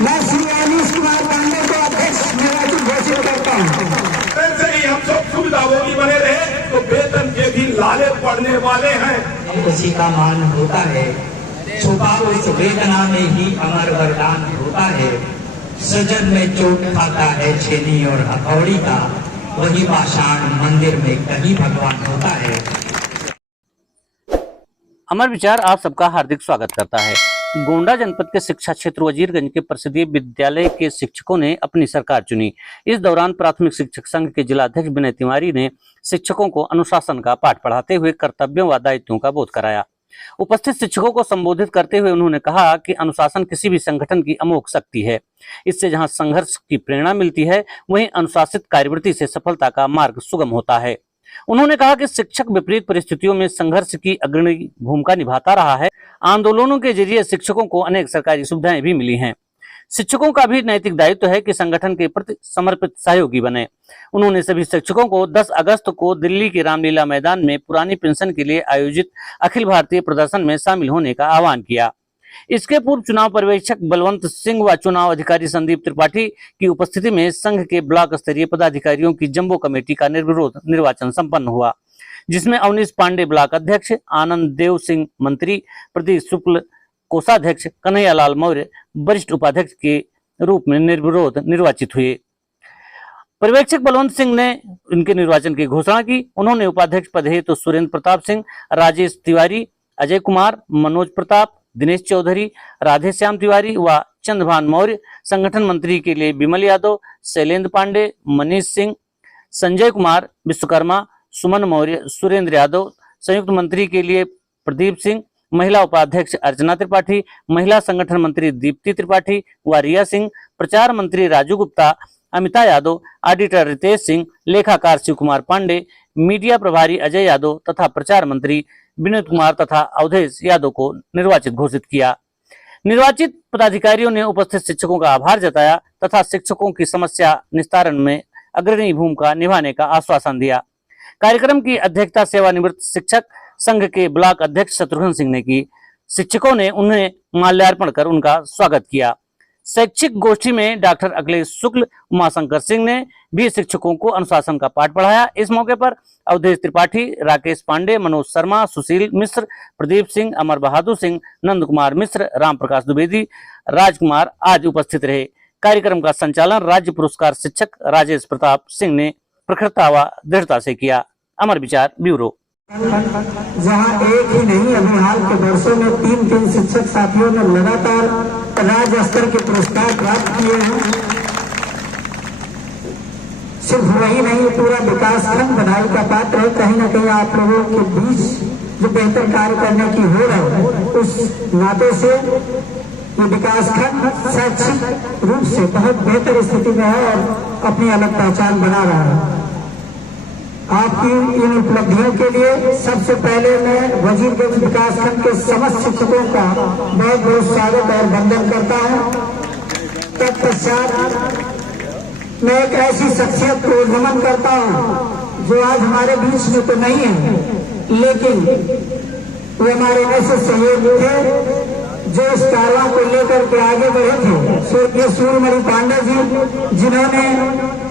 मैं श्री अनीश कुमार पांडे को अध्यक्ष निर्वाचित घोषित करता हूँ। से ही हम सब सुविधाभोगी बने रहे तो वेतन के भी लाले पड़ने वाले हैं। खुशी का मान होता है, छुपा उस वेदना में ही अमर वरदान होता है। सृजन में चोट खाता है छेनी और हथौड़ी का, वही पाषाण मंदिर में कहीं भगवान होता है। अमर विचार आप सबका हार्दिक स्वागत करता है। गोंडा जनपद के शिक्षा क्षेत्र वजीरगंज के परिषदीय विद्यालय के शिक्षकों ने अपनी सरकार चुनी। इस दौरान प्राथमिक शिक्षक संघ के जिला अध्यक्ष विनय तिवारी ने शिक्षकों को अनुशासन का पाठ पढ़ाते हुए कर्तव्यों व दायित्वों का बोध कराया। उपस्थित शिक्षकों को संबोधित करते हुए उन्होंने कहा कि अनुशासन किसी भी संगठन की अमोघ शक्ति है। इससे जहां संघर्ष की प्रेरणा मिलती है, वहीं अनुशासित कार्यवृत्ति से सफलता का मार्ग सुगम होता है। उन्होंने कहा कि शिक्षक विपरीत परिस्थितियों में संघर्ष की अग्रणी भूमिका निभाता रहा है। आंदोलनों के जरिए शिक्षकों को अनेक सरकारी सुविधाएं भी मिली हैं। शिक्षकों का भी नैतिक दायित्व है कि संगठन के प्रति समर्पित सहयोगी बने। उन्होंने सभी शिक्षकों को 10 अगस्त को दिल्ली के रामलीला मैदान में पुरानी पेंशन के लिए आयोजित अखिल भारतीय प्रदर्शन में शामिल होने का आह्वान किया। इसके पूर्व चुनाव पर्यवेक्षक बलवंत सिंह व चुनाव अधिकारी संदीप त्रिपाठी की उपस्थिति में संघ के ब्लॉक स्तरीय पदाधिकारियों की जंबो कमेटी का निर्विरोध निर्वाचन संपन्न हुआ, जिसमें अवनीश पांडे ब्लॉक अध्यक्ष, आनंद देव सिंह मंत्री, प्रदीप शुक्ल कोषाध्यक्ष, कन्हैयालाल मौर्य वरिष्ठ उपाध्यक्ष के रूप में निर्विरोध निर्वाचित हुए। पर्यवेक्षक बलवंत सिंह ने उनके निर्वाचन की घोषणा की। उन्होंने उपाध्यक्ष पद हेतु सुरेंद्र प्रताप सिंह, राजेश तिवारी, अजय कुमार, मनोज प्रताप, दिनेश चौधरी, राधे श्याम तिवारी व चंद्रभान मौर्य, संगठन मंत्री के लिए विमल यादव, शैलेंद्र पांडे, मनीष सिंह, संजय कुमार विश्वकर्मा, सुमन मौर्य, सुरेंद्र यादव, संयुक्त मंत्री के लिए प्रदीप सिंह, महिला उपाध्यक्ष अर्चना त्रिपाठी, महिला संगठन मंत्री दीप्ति त्रिपाठी व रिया सिंह, प्रचार मंत्री राजू गुप्ता, अमिता यादव, ऑडिटर रितेश सिंह, लेखाकार शिव कुमार पांडे, मीडिया प्रभारी अजय यादव तथा प्रचार मंत्री विनोद कुमार तथा अवधेश यादव को निर्वाचित घोषित किया। निर्वाचित पदाधिकारियों ने उपस्थित शिक्षकों का आभार जताया तथा शिक्षकों की समस्या निस्तारण में अग्रणी भूमिका निभाने का आश्वासन दिया। कार्यक्रम की अध्यक्षता सेवानिवृत्त शिक्षक संघ के ब्लॉक अध्यक्ष शत्रुघ्न सिंह ने की। शिक्षकों ने उन्हें माल्यार्पण कर उनका स्वागत किया। शैक्षिक गोष्ठी में डॉक्टर अखिलेश शुक्ल, उमाशंकर सिंह ने भी शिक्षकों को अनुशासन का पाठ पढ़ाया। इस मौके पर अवधेश त्रिपाठी, राकेश पांडे, मनोज शर्मा, सुशील मिश्र, प्रदीप सिंह, अमर बहादुर सिंह, नंद कुमार मिश्र, राम प्रकाश द्विवेदी, राजकुमार आदि उपस्थित रहे। कार्यक्रम का संचालन राज्य पुरस्कार शिक्षक राजेश प्रताप सिंह ने प्रखरता व दृढ़ता से किया। अमर विचार ब्यूरो। जहां एक ही नहीं, अभी हाल के वर्षों में 3 शिक्षक साथियों ने लगातार राज्य स्तर के पुरस्कार प्राप्त किए हैं। सिर्फ वही नहीं, पूरा विकास खंड बधाई का पात्र है। कहीं न कहीं आप लोगों के बीच जो बेहतर कार्य करने की हो रहा है, उस नाते से ये विकास खंड शैक्षिक रूप से बहुत बेहतर स्थिति में है और अपनी अलग पहचान बना रहा है। आपकी इन उपलब्धियों के लिए सबसे पहले मैं वजीरगंज विकासखंड के समस्त शिक्षकों का बहुत बहुत स्वागत और वंदन करता हूं। तत्पश्चात मैं एक ऐसी शख्सियत को नमन करता हूं जो आज हमारे बीच में तो नहीं है, लेकिन वो हमारे ऐसे सहयोगी थे जो इस कारवां को लेकर के आगे बढ़े थे। स्वर्गीय सूर्यमणि पांडे जी, जिन्होंने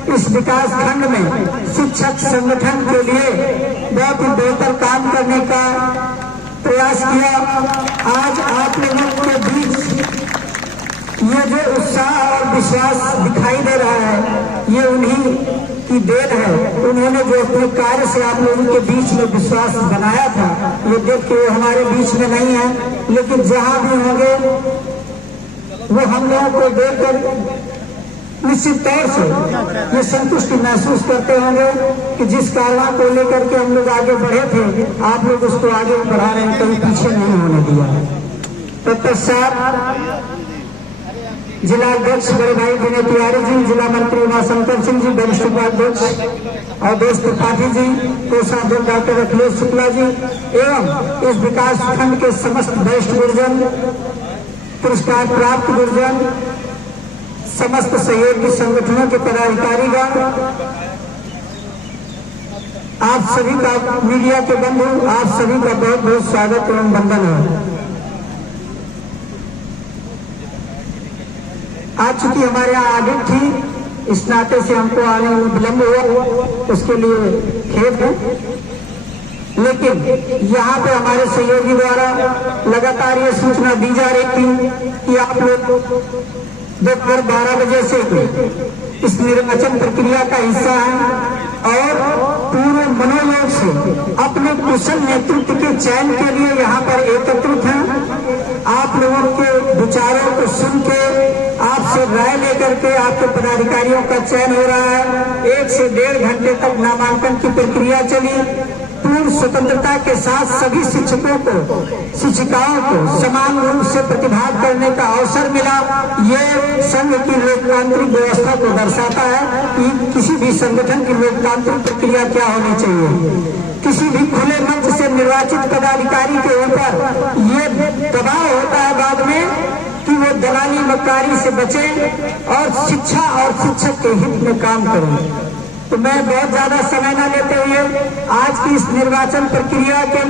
इस विकास खंड में शिक्षक संगठन के लिए बहुत ही बेहतर काम करने का प्रयास किया। आज आप लोगों के बीच ये जो उत्साह और विश्वास दिखाई दे रहा है, ये उन्हीं की देन है। उन्होंने जो अपने कार्य से आप लोगों के बीच में विश्वास बनाया था, ये देख के वो हमारे बीच में नहीं है, लेकिन जहां भी होंगे वो हम लोगों को देखकर निश्चित तौर से ये संतुष्टि महसूस करते होंगे कि जिस कारवां को लेकर के हम लोग आगे बढ़े थे, आप लोग उसको आगे बढ़ा रहे हैं, कभी पीछे नहीं होने दिया। तत्पश्चात जिला अध्यक्ष बड़े भाई विनय तिवारी जी, जिला मंत्री उमाशंकर सिंह जी, वरिष्ठ उपाध्यक्ष अवधेश त्रिपाठी जी, कोषाध्यक्ष डॉक्टर अखिलेश शुक्ला जी एवं इस विकास खंड के समस्त वरिष्ठ गुरुजन, पुरस्कार प्राप्त गुरुजन, समस्त सहयोगी संगठनों के पदाधिकारीगण, आप सभी का, मीडिया के बंधु, आप सभी का बहुत बहुत स्वागत एवं वंदन है। आज चूंकि हमारे यहाँ ऑडिट थी, इस नाते से हमको आने में विलम्ब हुआ, उसके लिए खेद है। लेकिन यहाँ पे हमारे सहयोगी द्वारा लगातार ये सूचना दी जा रही थी कि आप लोग दोपहर 12 बजे से इस निर्वाचन प्रक्रिया का हिस्सा है और पूरे मनोयोग से अपने कुशल नेतृत्व के चयन के लिए यहाँ पर एकत्रित हैं। आप लोगों के विचारों को सुन के, आपसे राय लेकर के आपके पदाधिकारियों का चयन हो रहा है। 1 से 1.5 घंटे तक नामांकन की प्रक्रिया चली। पूर्ण स्वतंत्रता के साथ सभी शिक्षकों को, शिक्षिकाओं को समान रूप से प्रतिभाग करने का अवसर मिला। ये संघ की लोकतांत्रिक व्यवस्था को दर्शाता है कि किसी भी संगठन की लोकतांत्रिक प्रक्रिया क्या होनी चाहिए। किसी भी खुले मंच से निर्वाचित पदाधिकारी के ऊपर ये दबाव होता है बाद में कि वो दलाली मक्कारी से बचे और शिक्षा और शिक्षक के हित में काम करें। तो मैं बहुत ज्यादा समय न लेते हुए आज की इस निर्वाचन प्रक्रिया के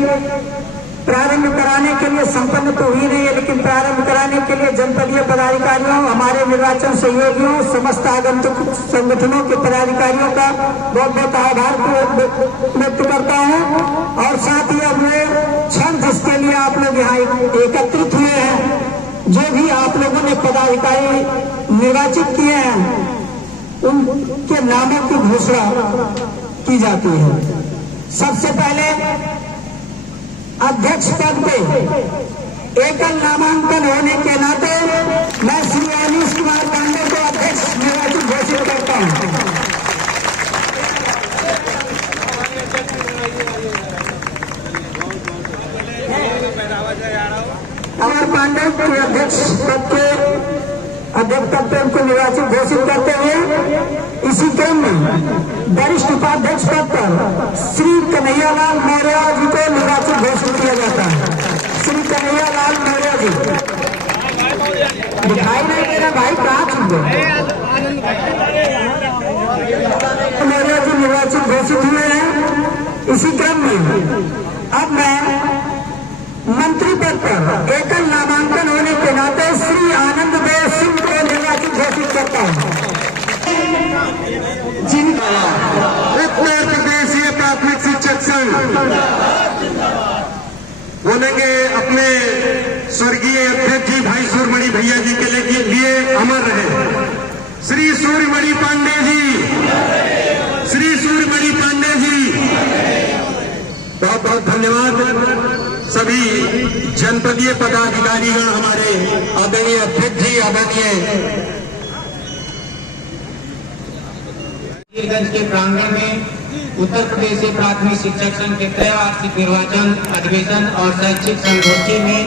प्रारंभ कराने के लिए, संपन्न तो हुई नहीं है लेकिन प्रारंभ कराने के लिए जनपदीय पदाधिकारियों, हमारे निर्वाचन सहयोगियों, समस्त आगंतुक संगठनों के पदाधिकारियों का बहुत बहुत आभार व्यक्त करता हूँ। और साथ ही अब वो क्षण जिसके लिए आप लोग यहाँ एकत्रित हुए हैं, जो भी आप लोगों ने पदाधिकारी निर्वाचित किए हैं, उनके नामों की घोषणा की जाती है। सबसे पहले अध्यक्ष पद पे एकल नामांकन होने के नाते मैं श्री अनीश कुमार पांडे को अध्यक्ष निर्वाचित घोषित करता हूं। अमर पांडे के अध्यक्ष पद पे उनको निर्वाचित घोषित करते हुए इसी क्रम में वरिष्ठ उपाध्यक्ष पद पर श्री कन्हैयालाल मौर्य जी को निर्वाचित घोषित किया जाता है। श्री कन्हैयालाल मौर्य जी दिखाई नहीं दे रहा भाई, कहाँ चुप गए? मौर्य जी निर्वाचित घोषित हुए हैं। इसी क्रम में अब मैं मंत्री पद पर एकल नामांकन होने के नाते श्री आनंद देव सिंह को निर्वाचित घोषित करता हूँ। जिनका उत्तर प्रदेशीय प्राथमिक शिक्षक संघ बोलेंगे अपने स्वर्गीय अध्यक्ष जी भाई सूर्यमणि भैया जी के लिए अमर रहे। श्री सूर्यमणि पांडे जी, श्री सूर्यमणि पांडे जी, बहुत बहुत धन्यवाद। सभी जनपदीय पदाधिकारीगण, हमारे आदरणीय अध्यक्ष जी, आदरणीय गंज के प्रांगण में उत्तर प्रदेश प्राथमिक शिक्षक संघ के त्रैवार्षिक निर्वाचन अधिवेशन और शैक्षिक संगोष्ठी में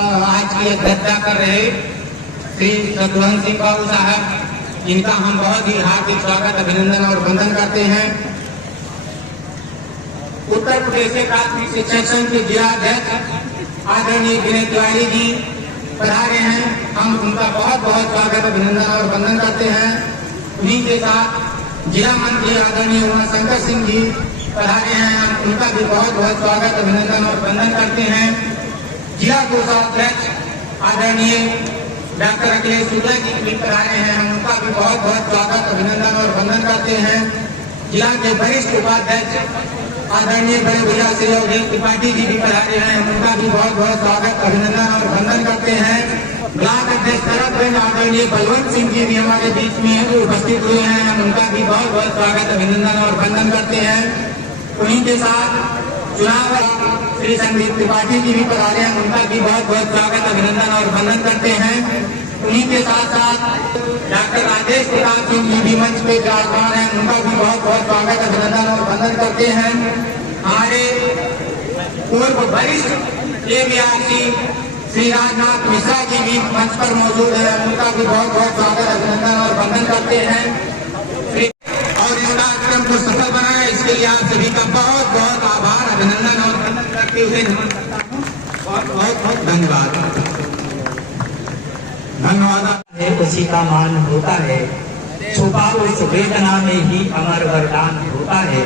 आज की अध्यक्षता कर रहे श्री शत्रुघ्न सिंह बाबू साहब, जिनका हम बहुत ही हार्दिक स्वागत, अभिनंदन और वंदन करते हैं। उत्तर प्रदेश प्राथमिक शिक्षक संघ के जिलाध्यक्ष आदरणीय विनय तिवारी जी पधारे हैं। हम उनका बहुत बहुत स्वागत, अभिनंदन और वंदन करते हैं। उन्हीं के साथ जिला मंत्री आदरणीय उमाशंकर सिंह जी पधारे हैं। हम उनका भी बहुत बहुत स्वागत, अभिनंदन और वंदन करते हैं। जिला कोषाध्यक्ष आदरणीय डॉक्टर अखिलेश शुक्ला जी भी पधारे हैं। हम उनका भी बहुत बहुत स्वागत, अभिनंदन और वंदन करते हैं। जिला के वरिष्ठ उपाध्यक्ष आदरणीय बड़े भैया श्री अवधेश त्रिपाठी जी भी पधारे हैं। हम उनका भी बहुत बहुत स्वागत, अभिनंदन और वंदन करते हैं। ब्लॉक अध्यक्ष तरफगंज आदरणीय बलवंत सिंह जी भी हमारे बीच में उपस्थित हुए हैं। हम उनका भी बहुत बहुत स्वागत, अभिनंदन और वंदन करते हैं। उन्हीं के साथ चुनाव श्री संदीप त्रिपाठी जी भी पधारे हैं। उनका भी बहुत बहुत स्वागत, अभिनंदन और वंदन करते हैं। उन्हीं के साथ साथ डॉक्टर राजेश प्रताप सिंह जी भी मंच पे विराजमान हैं। उनका भी बहुत बहुत स्वागत, अभिनंदन और वंदन करते हैं। हमारे पूर्व वरिष्ठ एबीआरसी श्री राजनाथ मिश्रा जी भी मंच पर मौजूद है। उनका भी बहुत बहुत स्वागत, अभिनंदन और वंदन करते हैं। और इस कार्यक्रम को सफल बनाए, इसके लिए आप सभी का बहुत बहुत आभार, अभिनंदन और वंदन करते हुए नमन करता हूँ। बहुत बहुत धन्यवाद। धन्यवाद। उसी का मान होता है, छुपा उस वेदना में ही अमर वरदान होता है।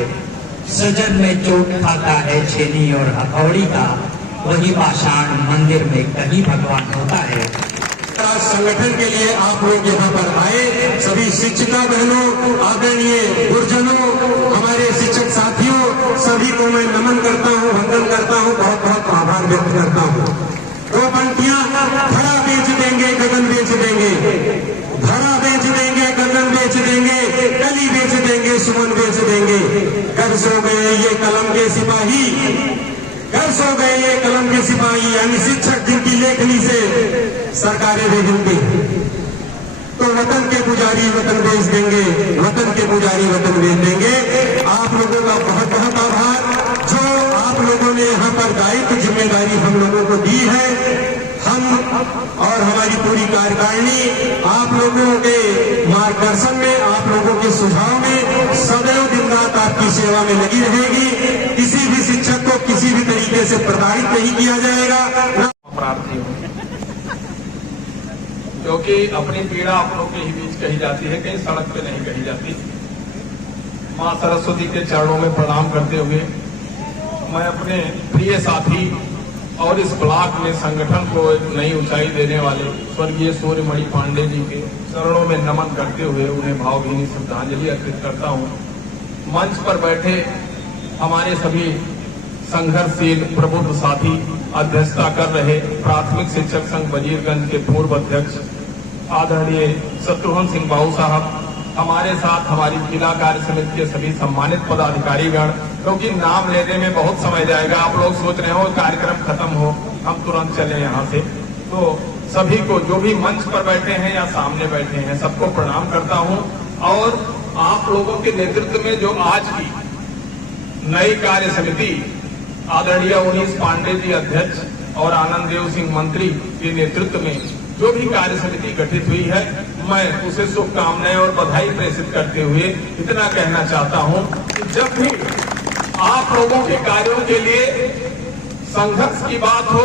सजन में चोट खाता है छेनी और हथौड़ी का, वही पाषाण मंदिर में कहीं भगवान होता है। संगठन के लिए आप लोग यहाँ पर आए। सभी शिक्षिका बहनों, आदरणीय गुरुजनों, हमारे शिक्षक साथियों, सभी को मैं नमन करता हूँ, वंदन करता हूँ, बहुत बहुत आभार व्यक्त करता हूँ। दो पंक्तियां, धरा बेच देंगे, गगन बेच देंगे, धरा बेच देंगे, गगन बेच देंगे, कली बेच देंगे, सुमन बेच देंगे। घर सो गए ये कलम के सिपाही, घर सो गए ये कलम के सिपाही, यानी शिक्षक जिनकी लेखनी से सरकारें भी हिलती। तो वतन के पुजारी वतन बेच देंगे, वतन के पुजारी वतन बेच देंगे। आप लोगों का बहुत बहुत आभार, जो आप लोगों ने यहाँ पर दायित्व जिम्मेदारी हम लोगों को दी है। हम और हमारी पूरी कार्यकारिणी आप लोगों के मार्गदर्शन में, आप लोगों के सुझाव में सदैव दिन रात आपकी सेवा में लगी रहेगी। किसी भी शिक्षक को किसी भी तरीके से प्रताड़ित नहीं किया जाएगा। प्रार्थी हूँ, क्योंकि अपनी पीड़ा अपनों के ही बीच कही जाती है, कहीं सड़क पे नहीं कही जाती। माँ सरस्वती के चरणों में प्रणाम करते हुए मैं अपने प्रिय साथी और इस ब्लॉक में संगठन को एक नई ऊंचाई देने वाले स्वर्गीय सूर्यमणि पांडे जी के चरणों में नमन करते हुए उन्हें भावभीनी श्रद्धांजलि अर्पित करता हूँ। मंच पर बैठे हमारे सभी संघर्षशील प्रबुद्ध साथी, अध्यक्षता कर रहे प्राथमिक शिक्षक संघ वजीरगंज के पूर्व अध्यक्ष आदरणीय शत्रुघ्न सिंह बाबू साहब, हमारे साथ हमारी जिला कार्य समिति के सभी सम्मानित पदाधिकारीगण, क्योंकि नाम लेने में बहुत समय जाएगा। आप लोग सोच रहे हो कार्यक्रम खत्म हो हम तुरंत चले यहाँ से, तो सभी को जो भी मंच पर बैठे हैं या सामने बैठे हैं सबको प्रणाम करता हूँ। और आप लोगों के नेतृत्व में जो आज की नई कार्य समिति आदरणीय उनीश पांडे जी अध्यक्ष और आनंद देव सिंह मंत्री के नेतृत्व में जो भी कार्य समिति गठित हुई है, मैं उसे शुभकामनाएं और बधाई प्रेषित करते हुए इतना कहना चाहता हूं कि जब भी आप लोगों के कार्यों के लिए संघर्ष की बात हो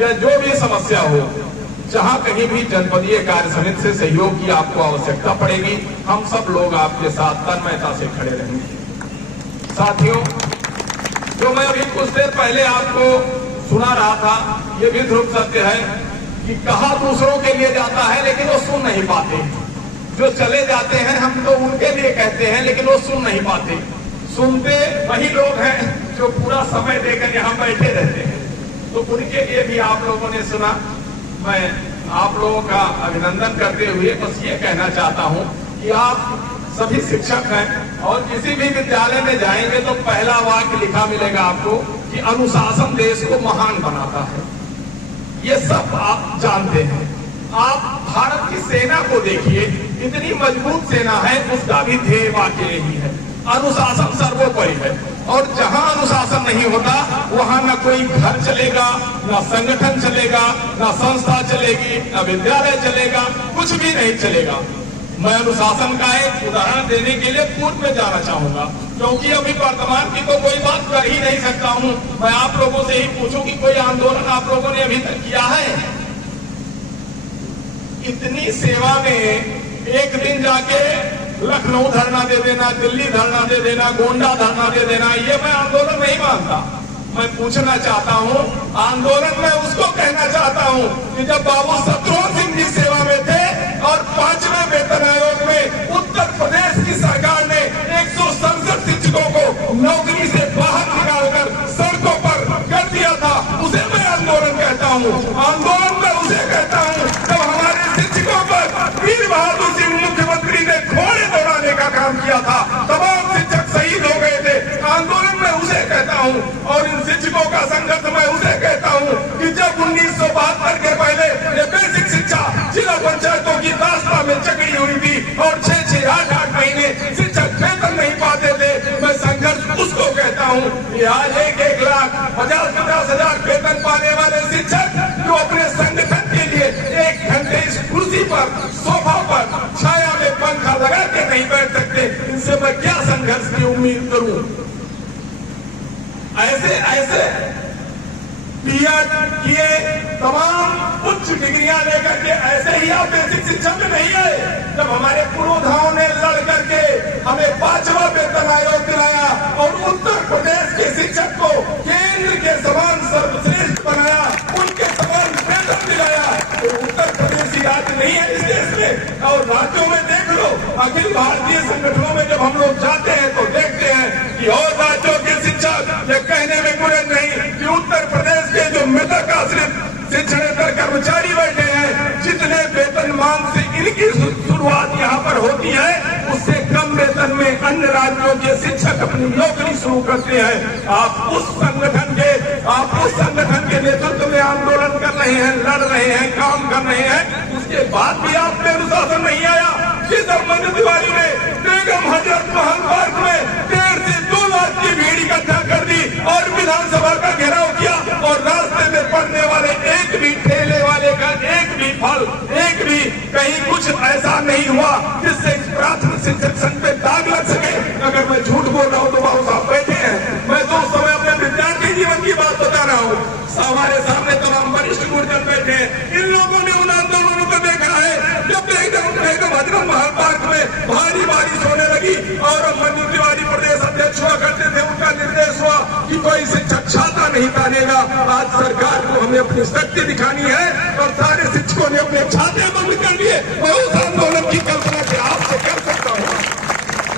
या जो भी समस्या हो, जहां कहीं भी जनपदीय कार्य समिति से सहयोग की आपको आवश्यकता पड़ेगी, हम सब लोग आपके साथ तन्मयता से खड़े रहेंगे। साथियों, जो मैं अभी कुछ देर पहले आपको सुना रहा था, ये भी ध्रुव सत्य है कि कहा दूसरों के लिए जाता है लेकिन वो सुन नहीं पाते। जो चले जाते हैं हम तो उनके लिए कहते हैं, लेकिन वो सुन नहीं पाते। सुनते वही लोग हैं जो पूरा समय देकर यहाँ बैठे रहते हैं, तो उनके लिए भी आप लोगों ने सुना। मैं आप लोगों का अभिनंदन करते हुए बस ये कहना चाहता हूँ कि आप सभी शिक्षक हैं और किसी भी विद्यालय में जाएंगे तो पहला वाक्य लिखा मिलेगा आपको कि अनुशासन देश को महान बनाता है। ये सब आप जानते हैं। आप भारत की सेना को देखिए, इतनी मजबूत सेना है, उसका भी ध्येय वाक्य यही है, अनुशासन सर्वोपरि है। और जहां अनुशासन नहीं होता वहां न कोई घर चलेगा, न संगठन चलेगा, न संस्था चलेगी, न विद्यालय चलेगा, कुछ भी नहीं चलेगा। मैं अनुशासन का एक उदाहरण देने के लिए पूर्व में जाना चाहूंगा, क्योंकि अभी वर्तमान की तो कोई बात कर ही नहीं सकता हूं। मैं आप लोगों से ही पूछूं कि कोई आंदोलन आप लोगों ने अभी तक किया है? इतनी सेवा में एक दिन जाके लखनऊ धरना दे देना, दिल्ली धरना दे देना, गोंडा धरना दे देना, ये मैं आंदोलन नहीं मानता। मैं पूछना चाहता हूं, आंदोलन में उसको कहना चाहता हूं कि जब बाबू शत्रुघ्न सिंह जी सेवा में थे और 5वें वेतन आयोग में उत्तर प्रदेश की सरकार ने 167 शिक्षकों को नौकरी से बाहर निकालकर सड़कों पर कर दिया था, उसे मैं आंदोलन कहता हूं। आंदोलन में उसे कहता हूं जब हमारे शिक्षकों पर वीर बहादुर सिंह मुख्यमंत्री ने घोड़े दौड़ाने का काम किया था, तमाम शिक्षक शहीद हो गए थे। आंदोलन में उसे कहता हूं। और इन शिक्षकों का संघर्ष मैं उसे कहता हूं कि जब 1972 के पहले ये बेसिक शिक्षा जिला पंचायतों की दास्ता में चकड़ी हुई थी और 6-6, 8-8 महीने शिक्षक वेतन नहीं पाते थे, मैं संघर्ष उसको कहता हूं कि आज 1-1 लाख 50-50 हजार वेतन पाने वाले शिक्षक जो अपने संगठन के लिए 1 घंटे इस कुर्सी पर, सोफा पर, छाया में पंखा लगा के नहीं बैठ सकते, इनसे मैं क्या संघर्ष की उम्मीद करूं? ऐसे बीएड किए, तमाम उच्च डिग्रियां लेकर के ऐसे ही आप बेसिक शिक्षा में नहीं आए। जब हमारे पुरोधाओं ने लड़ करके हमें 5वां वेतन आयोग दिलाया और उत्तर प्रदेश के शिक्षक को केंद्र के समान सर्वश्रेष्ठ बनाया, उनके समान वेतन दिलाया, तो उत्तर प्रदेश राज्य नहीं है इस देश में। और राज्यों में देख लो, अखिल भारतीय संगठनों में जब हम लोग जाते हैं तो देखते हैं कि और राज्यों के शिक्षक ये कहने में गुरेज नहीं कि उत्तर प्रदेश के जो मृतक आश्रित शिक्षणेतर कर्मचारी बैठे हैं, जितने वेतनमान से इनकी शुरुआत यहाँ पर होती है, उससे कम वेतन में अन्य राज्यों के शिक्षक अपनी नौकरी शुरू करते हैं। आप उस संगठन के नेतृत्व में आंदोलन कर रहे हैं, लड़ रहे हैं, काम कर रहे हैं, उसके बाद भी आप पे अनुशासन नहीं आया। जिस मनोज तिवारी ने बेगम हजरत महल पार्क में 1.5 से 2 लाख की भीड़ इकट्ठा कर दी और विधानसभा का घेराव किया, और रास्ते में पड़ने वाले एक भी ठेले वाले का एक भी फल, एक भी कहीं कुछ ऐसा नहीं हुआ जिससे प्राथमिक शिक्षक संघ पे दाग लग सके। अगर मैं झूठ बोल रहा हूँ तो बाबू साहब बैठे हैं, मैं तो उस समय अपने विद्यार्थी जीवन की बात बता रहा हूँ। हमारे सामने तमाम वरिष्ठ गुरुजन बैठे हैं, इन लोगों ने उन आंदोलनों को देखा है जब बेगम हजरत महल पार्क में भारी बारिश होने लगी और मनोज तिवारी प्रदेश अध्यक्ष हुआ करते थे, उनका निर्देश हुआ कि कोई शिक्षक छाता नहीं तानेगा। आज सरकार को हमें अपनी शक्ति दिखानी है और सारे शिक्षकों ने अपने छाते बंद कर दिए। बहुत आंदोलन की कल्पना के आपसे कर सकता हूँ।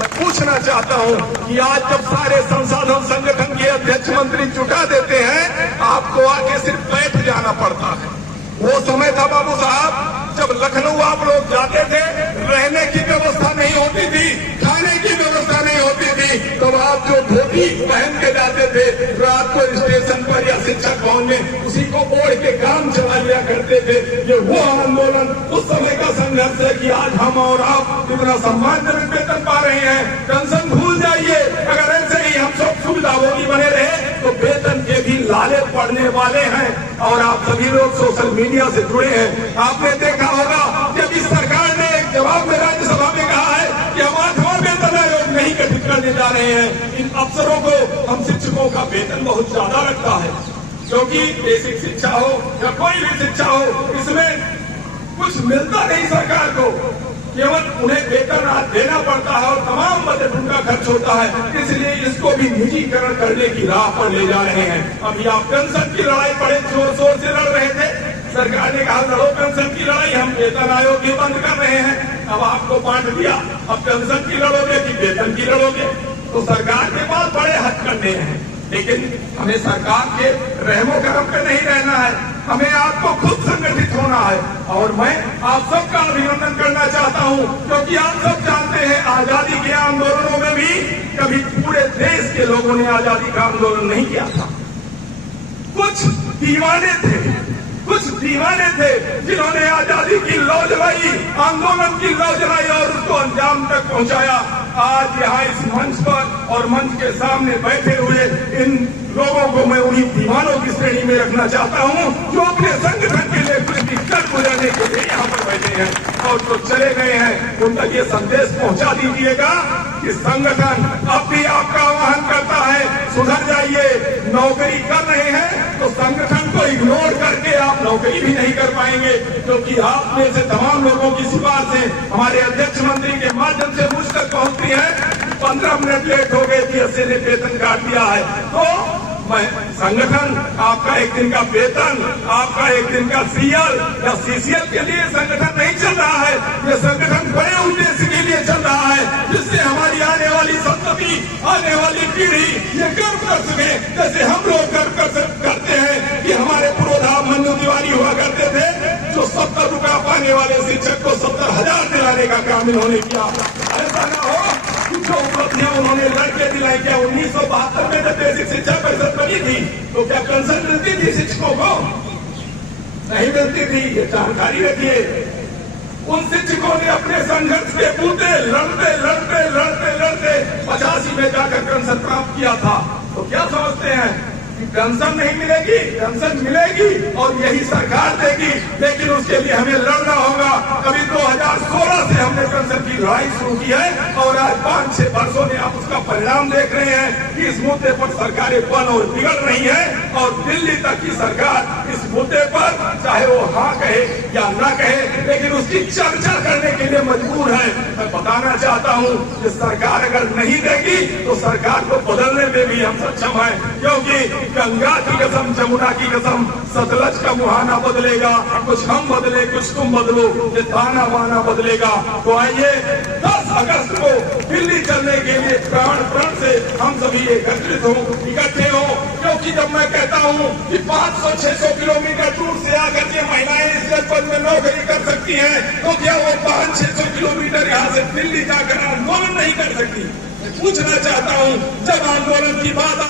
मैं पूछना चाहता हूँ कि आज जब सारे संसाधन संगठन के अध्यक्ष मंत्री जुटा देते हैं, आपको आके सिर्फ बैठ जाना पड़ता है। वो समय था बाबू साहब जब लखनऊ आप लोग जाते थे, रहने की व्यवस्था नहीं होती थी, खाने की व्यवस्था नहीं होती थी, तब आप जो धोती पहन के जाते थे रात को स्टेशन पर या शिक्षक भवन में, उसी को ओढ़ के काम चला लिया करते थे। ये वो आंदोलन उस समय का संघर्ष है कि आज हम और आप इतना सम्मानजनक वेतन पा रहे हैं। टेंशन भूल जाइए, अगर ऐसे ही हम सब सुविधाभोगी बने रहे तो वेतन के भी लाले पड़ने वाले हैं। और आप सभी लोग सोशल मीडिया से जुड़े हैं, आपने देखा होगा जब इस सरकार ने एक जवाब में राज्यसभा में कहा है कि हम 8वां वेतन आयोग नहीं गठित करने जा रहे हैं। इन अफसरों को, हम शिक्षकों का वेतन बहुत ज्यादा लगता है, क्योंकि बेसिक शिक्षा हो या कोई भी शिक्षा हो, इसमें कुछ मिलता नहीं सरकार को, केवल उन्हें वेतन देना पड़ता है और तमाम बजट उनका खर्च होता है। इसलिए इसको भी निजीकरण करने की राह पर ले जा रहे हैं। अभी आप पेंशन की लड़ाई बड़े जोर शोर से लड़ रहे थे, सरकार ने कहा लड़ो पेंशन की लड़ाई, हम वेतन आयोग भी बंद कर रहे हैं। अब आपको बांट दिया, अब पेंशन की लड़ोगे कि वेतन की लड़ोगे। तो सरकार के पास बड़े हथकंडे हैं, लेकिन हमें सरकार के रहमो करम पे नहीं रहना है, हमें आपको खुद संगठित होना है। और मैं आप सबका अभिनंदन करना चाहता हूं, क्योंकि आप सब जानते हैं आजादी के आंदोलनों में भी कभी पूरे देश के लोगों ने आजादी का आंदोलन नहीं किया था। कुछ दीवाने थे जिन्होंने आजादी की लौ जलाई, आंदोलन की लौ जलाई और उसको अंजाम तक पहुंचाया। आज यहाँ इस मंच पर और मंच के सामने बैठे हुए इन लोगों को मैं उन्हीं दीवानों की श्रेणी में रखना चाहता हूँ जो अपने संगठन के लिए कुछ दिक्कत गुजरने के लिए यहाँ पर बैठे हैं और जो चले गए हैं, उन तक ये संदेश पहुँचा दीजिएगा कि संगठन अब भी आपका आह्वान करता है, सुधर जाइए। नौकरी कर रहे हैं तो संगठन को इग्नोर करके आप नौकरी भी नहीं कर पाएंगे, क्योंकि आप में से तमाम लोगों की सिफारिशें हमारे अध्यक्ष मंत्री के माध्यम से मुझ तक पहुंचती है। 15 मिनट लेट हो गए थे, अस्सी ने वेतन काट दिया है। तो मैं संगठन आपका एक दिन का वेतन, आपका एक दिन का सीएल या सीसीएल के लिए संगठन नहीं चल रहा है। ये संगठन बड़े उद्देश्य के लिए चल रहा है, जिससे हमारी आने वाली संतति, आने वाली पीढ़ी ये गर्व कर सके, जैसे हम लोग गर्व करते हैं कि हमारे पुरोधा मनोज तिवारी हुआ करते थे, जो 70 रुपया पाने वाले शिक्षक को 70,000 दिलाने का काम इन्होंने किया। ऐसा न हो जो उपलब्धियां उन्होंने लड़के दिलाई। क्या 1972 में जब बेसिक शिक्षा परिषद बनी थी तो क्या पेंशन मिलती थी शिक्षकों को? नहीं मिलती थी, ये जानकारी रखिए। उन शिक्षकों ने अपने संघर्ष के बूते लड़ते 85 में जाकर पेंशन प्राप्त किया था। तो क्या समझते हैं कि पेंशन नहीं मिलेगी? पेंशन मिलेगी और यही सरकार देगी, लेकिन उसके लिए हमें लड़ना होगा। अभी 2016 से हमने पेंशन की लड़ाई शुरू की है और आज 5-6 वर्षों में आप उसका परिणाम देख रहे हैं कि इस मुद्दे पर सरकारें बन और बिगड़ रही है और दिल्ली तक की सरकार इस मुद्दे पर चाहे वो हाँ कहे या ना कहे, लेकिन उसकी चर्चा करने के लिए मजबूर है। मैं बताना चाहता हूँ कि सरकार अगर नहीं देगी तो सरकार को बदलने में भी हम सक्षम हैं, क्योंकि गंगा की कसम, जमुना की कसम, सतलज का मुहाना बदलेगा, कुछ हम बदले कुछ तुम बदलो, ये ताना बाना बदलेगा। तो आइए 10 अगस्त को दिल्ली चलने के लिए प्राण से हम सभी एकत्रित हो, इकट्ठे हो, क्योंकि जब मैं कहता हूँ कि 500-600 किलोमीटर दूर से आकर के महिलाएं इस जनपद में नौकरी कर सकती हैं, तो क्या वो 500-600 किलोमीटर यहाँ से दिल्ली जाकर आंदोलन नहीं कर सकती? पूछना चाहता हूँ, जब आंदोलन की बात